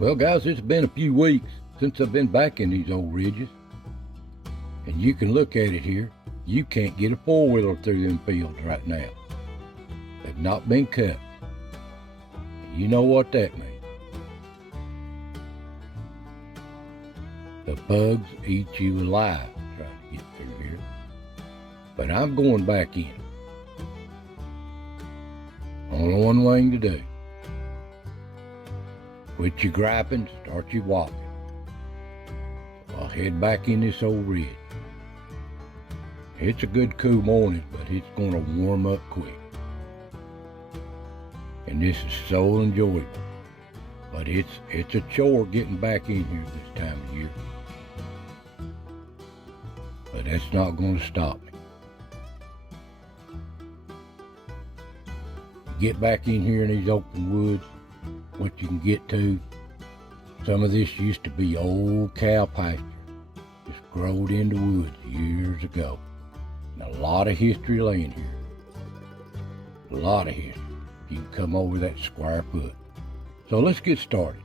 Well, guys, it's been a few weeks since I've been back in these old ridges. And you can look at it here. You can't get a four-wheeler through them fields right now. They've not been cut. You know what that means. The bugs eat you alive trying to get through here. But I'm going back in. Only one thing to do. Quit your griping, start your walking. So I'll head back in this old ridge. It's a good cool morning, but it's going to warm up quick. And this is so enjoyable. But it's a chore getting back in here this time of year. But that's not going to stop me. Get back in here in these open woods, what you can get to. Some of this used to be old cow pasture, just growed in the woods years ago. And a lot of history laying here. A lot of history. You can come over that square foot. So let's get started.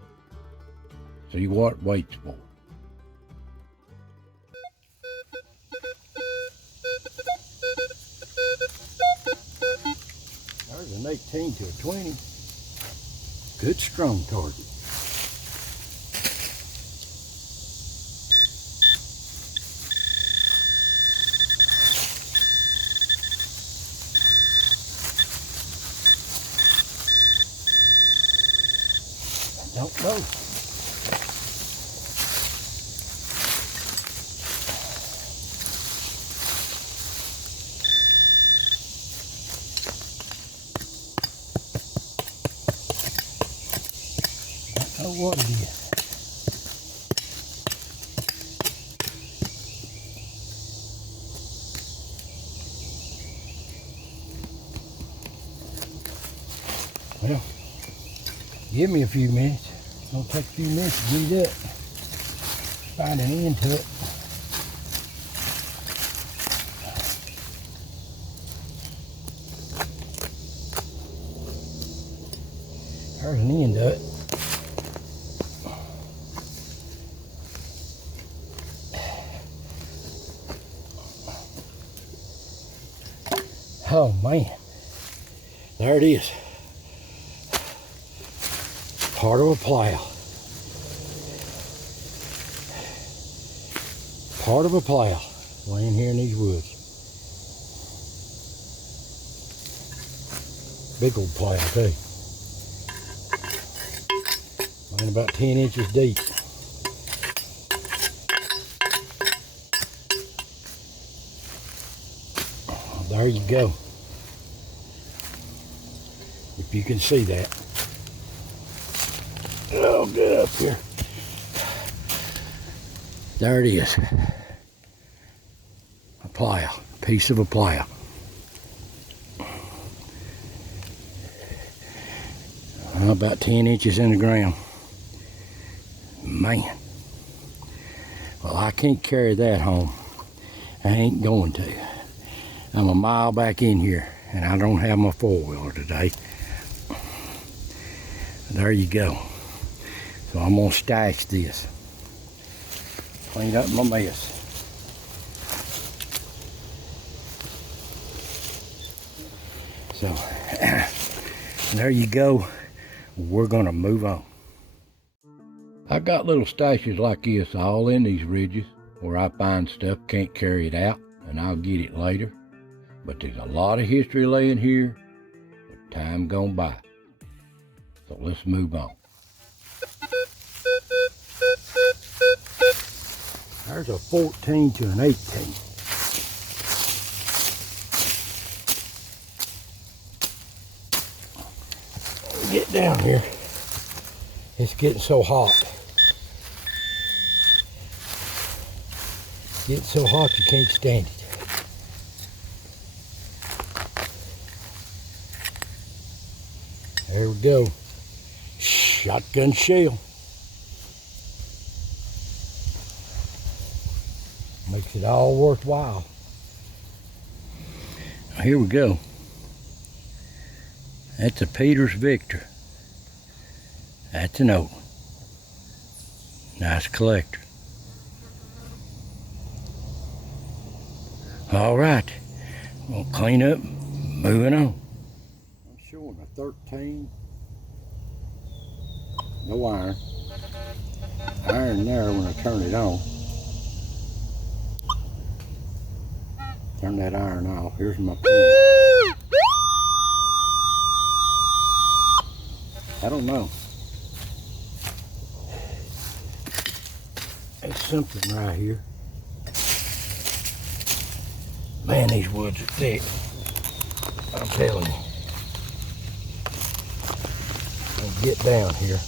See what waits for. There's an 18 to a 20. Good strong target. Don't go. Oh, what it is. Well, give me a few minutes. It'll take a few minutes to get up. Find an end to it. There's an end to it. Oh man, there it is. Part of a plow. Part of a plow laying here in these woods. Big old plow too. Laying about 10 inches deep. There you go. If you can see that. Oh, get up here. There it is. A plow, a piece of a plow. About 10 inches in the ground. Man. Well, I can't carry that home. I ain't going to. I'm a mile back in here, and I don't have my four-wheeler today. There you go. So I'm gonna stash this. Clean up my mess. So there you go. We're gonna move on. I got little stashes like this all in these ridges where I find stuff, can't carry it out, and I'll get it later. But there's a lot of history laying here with time gone by. So let's move on. There's a 14 to an 18. Get down here. It's getting so hot. It's getting so hot you can't stand it. There we go. Shotgun shell. Makes it all worthwhile. Here we go. That's a Peters Victor. That's an old one. Nice collector. All right, we'll clean up, moving on. I'm showing a 13. No iron. Iron there when I turn it on. Turn that iron off. Here's my point. I don't know. There's something right here. Man, these woods are thick. I'm telling you. I'll get down here.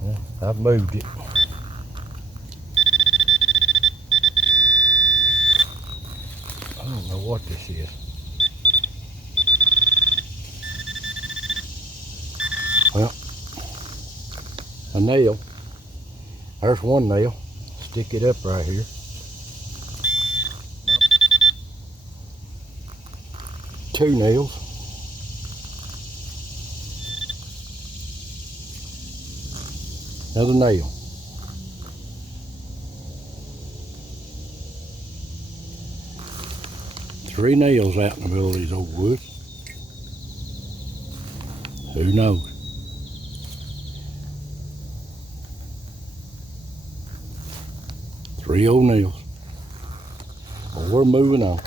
Well, I've moved it. I don't know what this is. Well, a nail. There's one nail. Stick it up right here. Two nails. Another nail. Three nails out in the middle of these old woods. Who knows? Three old nails. Well, we're moving on.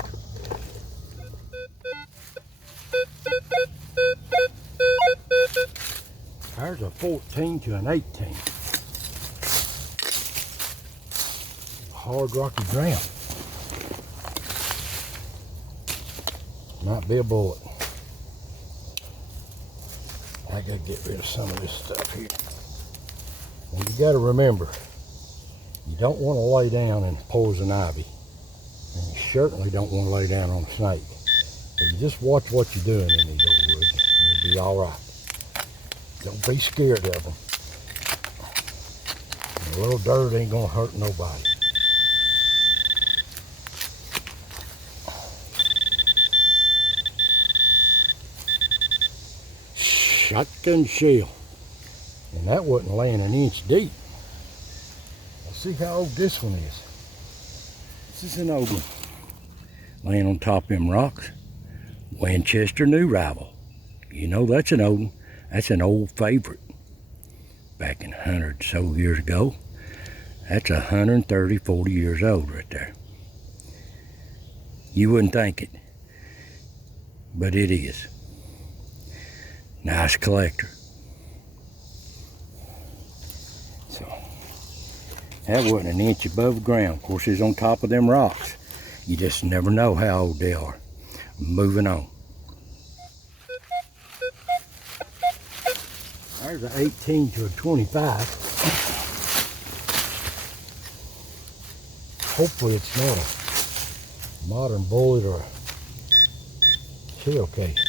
There's a 14 to an 18. Hard rocky ground. Might be a bullet. I gotta get rid of some of this stuff here. And you gotta remember, you don't want to lay down in poison ivy. And you certainly don't want to lay down on a snake. So you just watch what you're doing in these old woods, and you'll be alright. Don't be scared of them. A little dirt ain't gonna hurt nobody. Shotgun shell. And that wasn't laying an inch deep. Let's see how old this one is. This is an old one. Laying on top of them rocks. Winchester New Rival. You know that's an old one. That's an old favorite. Back in 100 so years ago. That's 130, 40 years old right there. You wouldn't think it, but it is. Nice collector. So, that wasn't an inch above ground. Of course, it's on top of them rocks. You just never know how old they are. Moving on. There's an 18 to a 25. Hopefully it's not a modern bullet or a shell case.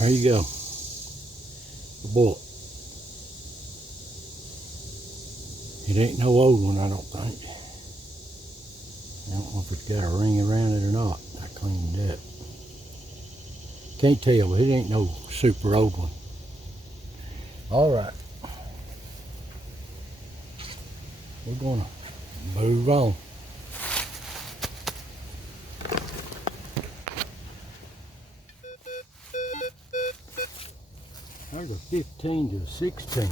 There you go. The bullet. It ain't no old one, I don't think. I don't know if it's got a ring around it or not. I cleaned it up. Can't tell, but it ain't no super old one. All right. We're gonna move on. There's a 15 to a 16.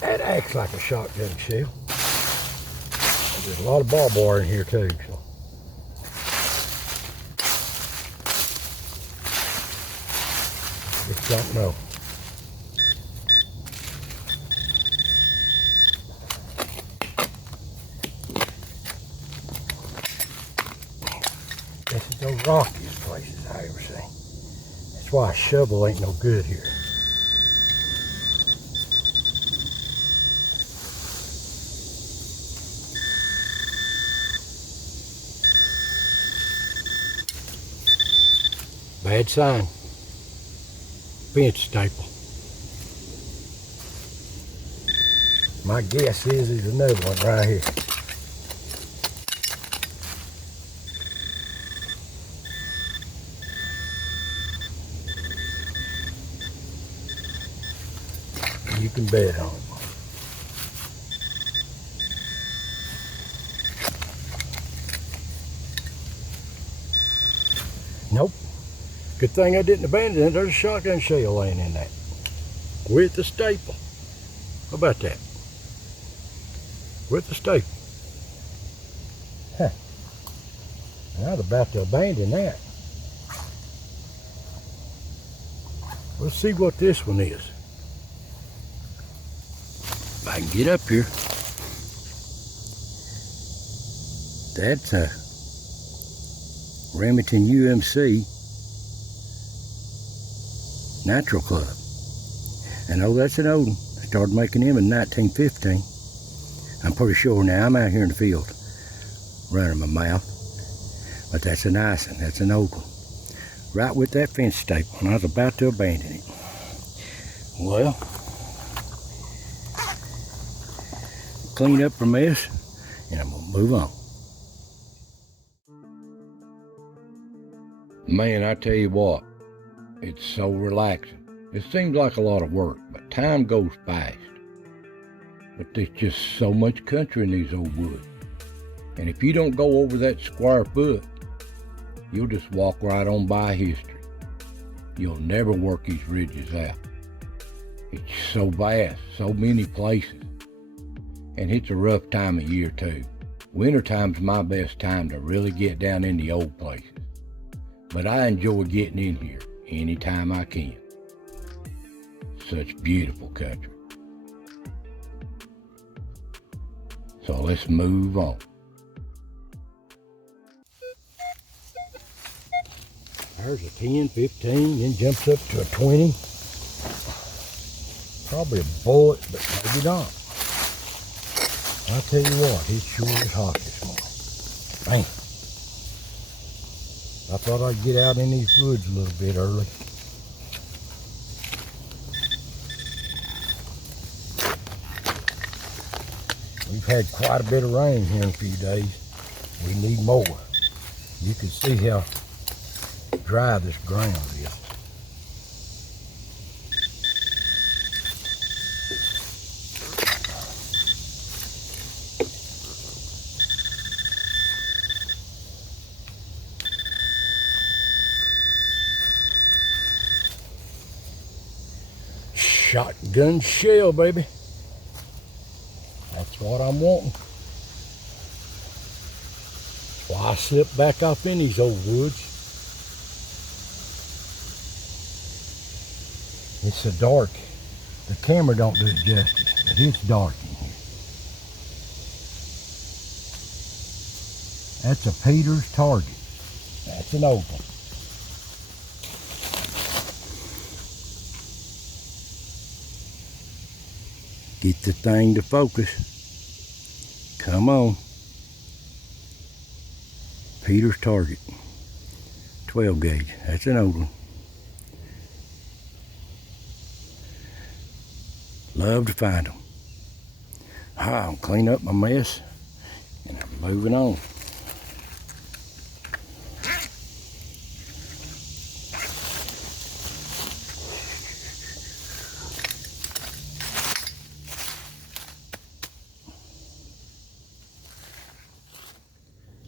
That acts like a shotgun shell. There's a lot of barbed wire in here too. So. Just don't know. the rockiest places I ever seen. That's why a shovel ain't no good here. Bad sign. Fence staple. My guess is there's another one right here. You can bet on it. Nope. Good thing I didn't abandon it. There's a shotgun shell laying in that. With the staple. How about that? With the staple. Huh. I was about to abandon that. Let's see what this one is. If I can get up here. That's a Remington UMC Natural Club. I know that's an old one. I started making them in 1915. I'm pretty sure now. I'm out here in the field running my mouth. But that's a nice one. That's an old one. Right with that fence staple, and I was about to abandon it. Well, clean up from this, and I'm gonna move on. Man, I tell you what, it's so relaxing. It seems like a lot of work, but time goes fast. But there's just so much country in these old woods. And if you don't go over that square foot, you'll just walk right on by history. You'll never work these ridges out. It's so vast, so many places. And it's a rough time of year too. Wintertime's my best time to really get down in the old places. But I enjoy getting in here anytime I can. Such beautiful country. So let's move on. There's a 10, 15, then jumps up to a 20. Probably a bullet, but maybe not. I tell you what, it sure is hot this morning. Man. I thought I'd get out in these woods a little bit early. We've had quite a bit of rain here in a few days. We need more. You can see how dry this ground is. Shotgun shell, baby. That's what I'm wanting. That's why I slip back off in these old woods. It's so dark. The camera don't do it justice, but it's dark in here. That's a Peter's Target. That's an old one. Get the thing to focus. Come on. Peter's Target. 12 gauge. That's an old one. Love to find them. I'll clean up my mess and I'm moving on.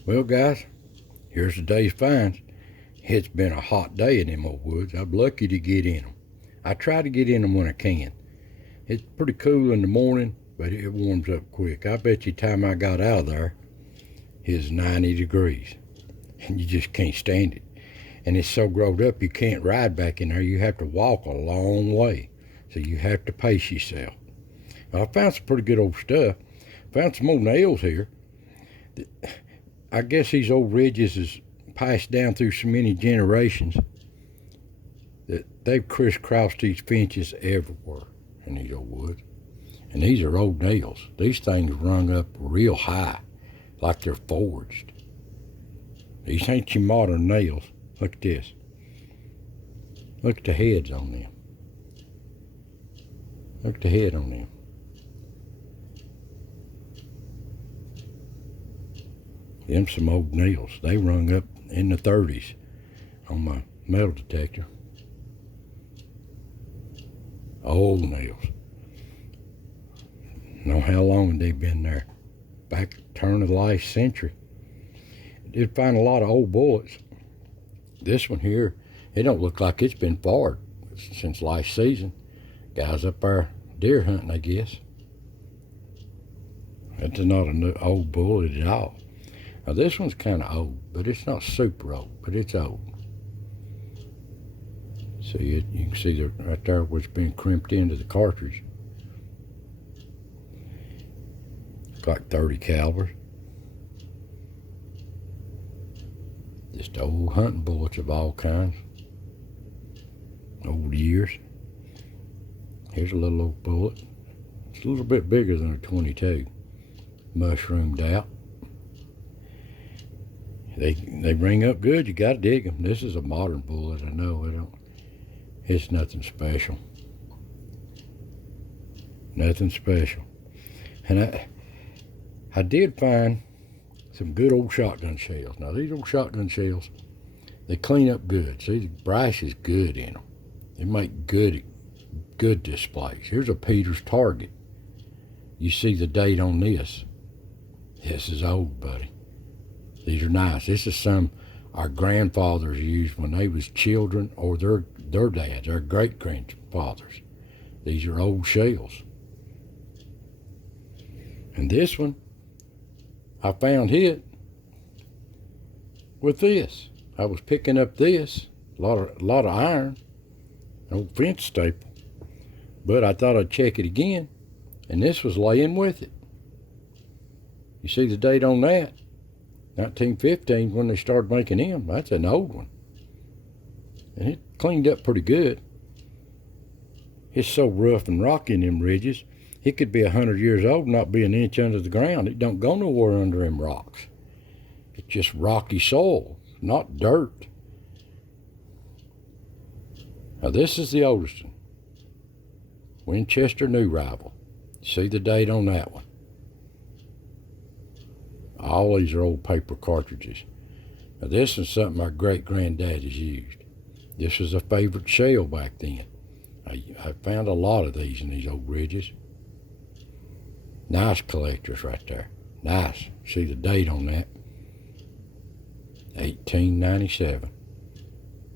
Well guys, here's the day's finds. It's been a hot day in them old woods. I'm lucky to get in them. I try to get in them when I can. It's pretty cool in the morning, but it warms up quick. I bet you time I got out of there, it's 90 degrees. And you just can't stand it. And it's so growed up you can't ride back in there. You have to walk a long way. So you have to pace yourself. Well, I found some pretty good old stuff. Found some old nails here. I guess these old ridges is passed down through so many generations that they've crisscrossed these fences everywhere in these old woods. And these are old nails. These things rung up real high, like they're forged. These ain't your modern nails. Look at this. Look at the heads on them. Look at the head on them. Them some old nails. They rung up in the 30s on my metal detector. Old nails. Know how long they've been there. Back turn of the last century. Did find a lot of old bullets. This one here, it don't look like it's been fired since last season. Guys up there deer hunting, I guess. That's not an old bullet at all. Now this one's kind of old, but it's not super old, but it's old. See it? You can see right there where it's been crimped into the cartridge. It's like 30 caliber. Just old hunting bullets of all kinds. Old years. Here's a little old bullet. It's a little bit bigger than a 22. Mushroomed out. They ring up good. You gotta dig them. This is a modern bullet. I know. It's nothing special. Nothing special. And I did find some good old shotgun shells. Now these old shotgun shells, they clean up good. See, the brass is good in them. They make good displays. Here's a Peter's Target. You see the date on this. This is old, buddy. These are nice. This is some our grandfathers used when they was children, or their dads, their great-grandfathers. These are old shells. And this one, I found it with this. I was picking up this, a lot of iron, old fence staple. But I thought I'd check it again, and this was laying with it. You see the date on that? 1915, when they started making them. That's an old one. And it cleaned up pretty good. It's so rough and rocky in them ridges, it could be 100 years old and not be an inch under the ground. It don't go nowhere under them rocks. It's just rocky soil, not dirt. Now this is the oldest one. Winchester New Rival. See the date on that one. All these are old paper cartridges. Now this is something my great-granddaddies used. This was a favorite shell back then. I found a lot of these in these old ridges. Nice collectors right there. Nice. See the date on that. 1897.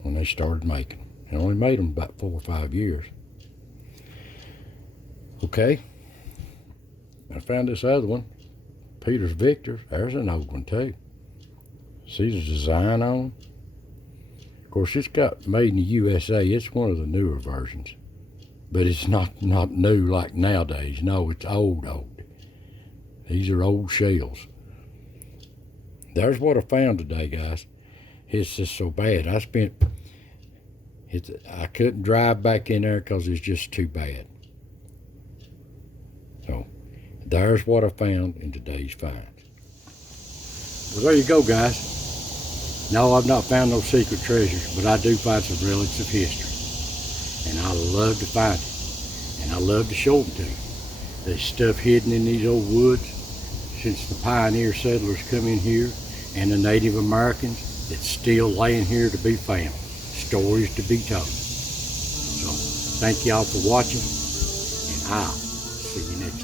When they started making them. They only made them about 4 or 5 years. Okay. I found this other one. Peter's Victor. There's an old one too. See the design on them? Of course, it's got made in the USA. It's one of the newer versions. But it's not new like nowadays. No, it's old. These are old shells. There's what I found today, guys. It's just so bad. I couldn't drive back in there because it's just too bad. So, there's what I found in today's finds. Well, there you go, guys. No, I've not found no secret treasures, but I do find some relics of history. And I love to find it. And I love to show them to you. There's stuff hidden in these old woods since the pioneer settlers come in here, and the Native Americans that's still laying here to be found. Stories to be told. So, thank y'all for watching, and I'll see you next time.